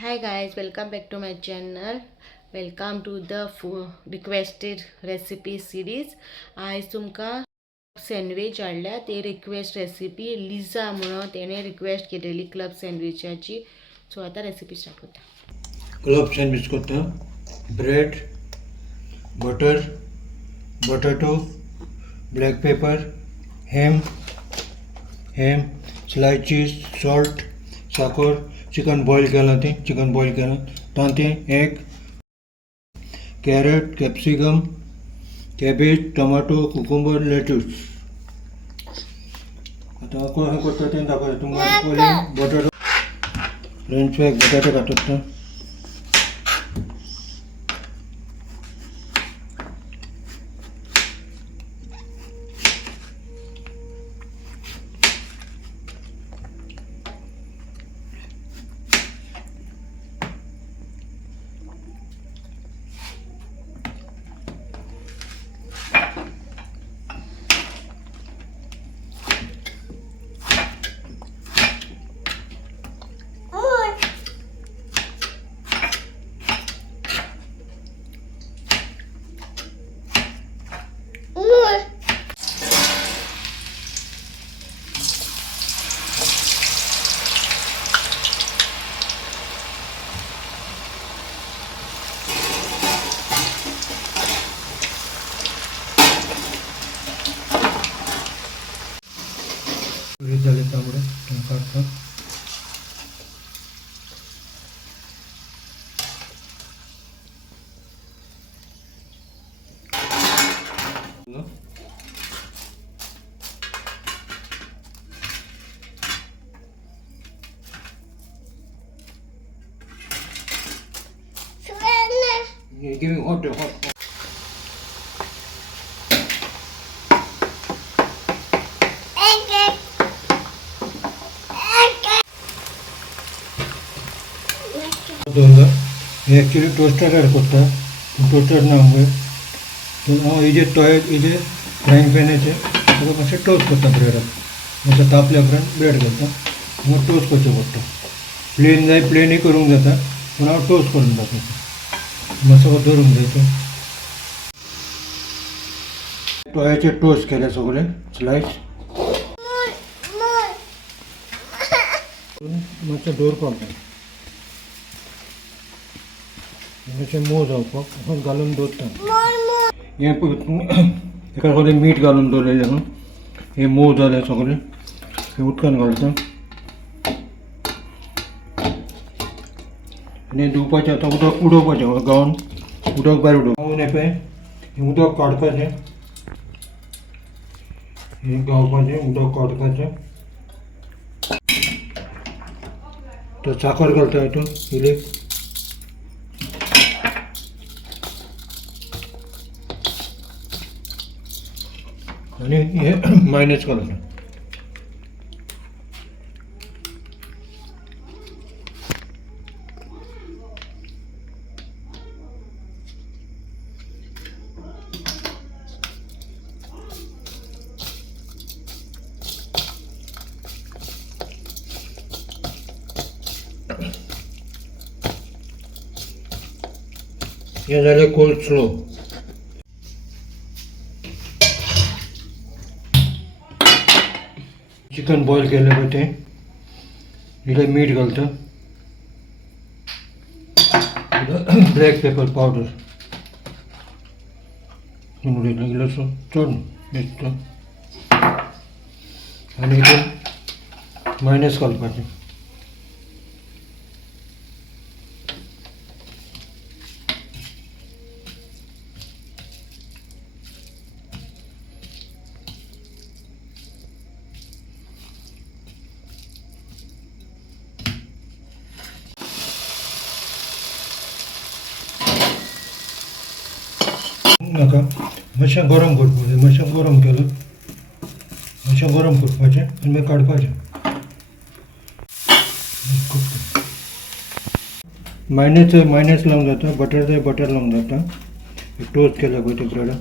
Hi guys, welcome back to my channel. Welcome to the requested recipe series. आज तुमका sandwich हाडल्या ते request recipe Liza म्हणून तेणे रिक्वेस्ट केलेली क्लब सँडविचाची. सो आता रेसिपी स्टार्ट करता. क्लब सँडविच करता. ब्रेड, बटर, बटाटो, black pepper, ham, slice cheese, salt, साखर, चिकन बॉईल केलं ते चिकन बॉईल केलं तांते egg, carrot, capsicum, cabbage, tomato, cucumber, lettuce. आता कोण करता ते दाखवतो तुम्हाला. पहिले बटाटो फ्रेंच फ्राय बटाटो काढतात. झाले त्यामुळे काढतात. Give me hot. Actually toaster करता टोस्टर नंगे इजे तोय इजे फ्राईंग पॅन येते मातशें टोस्ट करता ब्रेडाक मातशें तापल्या उपरांत ब्रेड घालता मग टोस्ट करचें पडटा. प्लेन जाय प्लेनूय करूंक जाता पूण हांव टोस्ट करून दाखयता. मातसो दवरूंक जाय तो तोयाचे टोस्ट केले सगळे स्लायस मातशें दवरपाक जाय. मातशें मोव जावपाक घालून दवरता. हें एका सगळें मीठ घालून दवरलेलें न्हू हें मोव जालें सगळें हें उदकान घालता आनी धुवपाचें. आतां उदक उडोवपाचें गावन उदक भायर गावून येपय हें उदक काडपाचें. हें गावपाचें उदक काडपाचें. तो साखर घालता हितून इल्ली आणि हे मायनेज घालता. हे जालें कोल्ड स्लो. चिकन बॉईल केलें पळय तें इल्लें मीठ घालता. ब्लॅक पेपर पावडर उडयता इल्लोसो चड दिसता आनी हितून मायनेज घालपाचें. नाका मातशें गरम करपाचें. मातशें गरम केलं मातशें गरम करपाचें आनी मागीर काडपाचें. मायनेज लावंक जाता. बटर जाय बटर लावंक जाता. टोस्ट केल्या पळय ते ब्रेडाक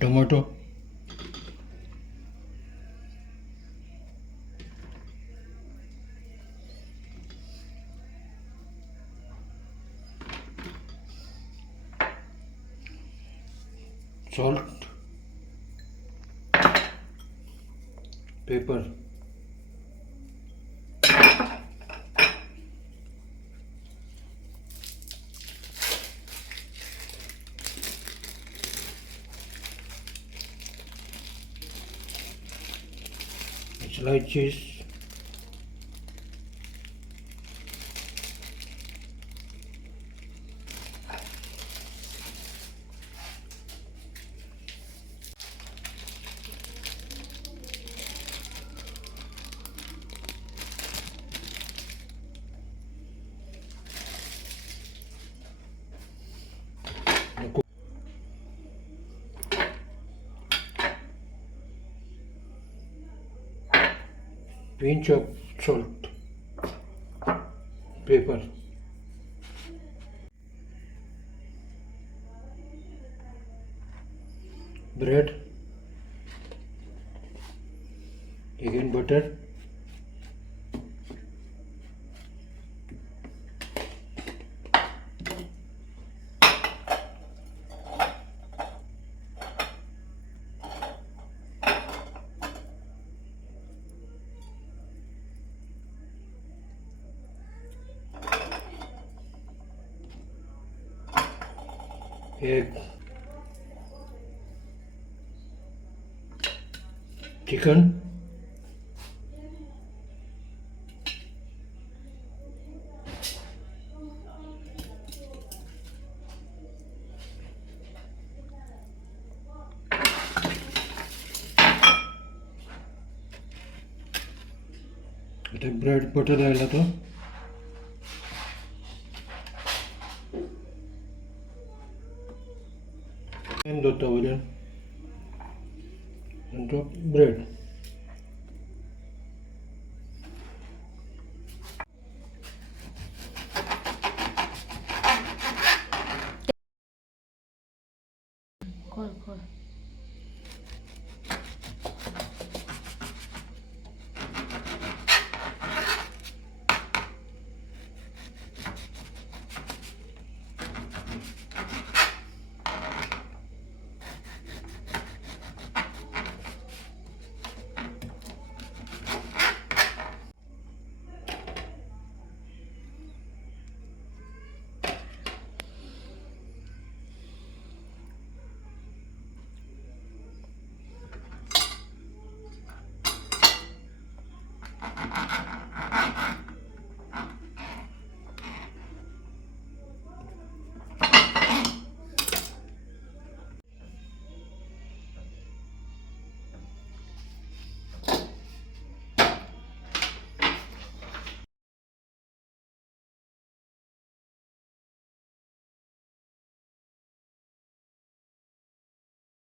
tomato salt, pepper, sliced cheese, pinch of salt, pepper, bread, again butter, egg, chicken, आता ब्रेड बटर लायला तो and the towel and the bread.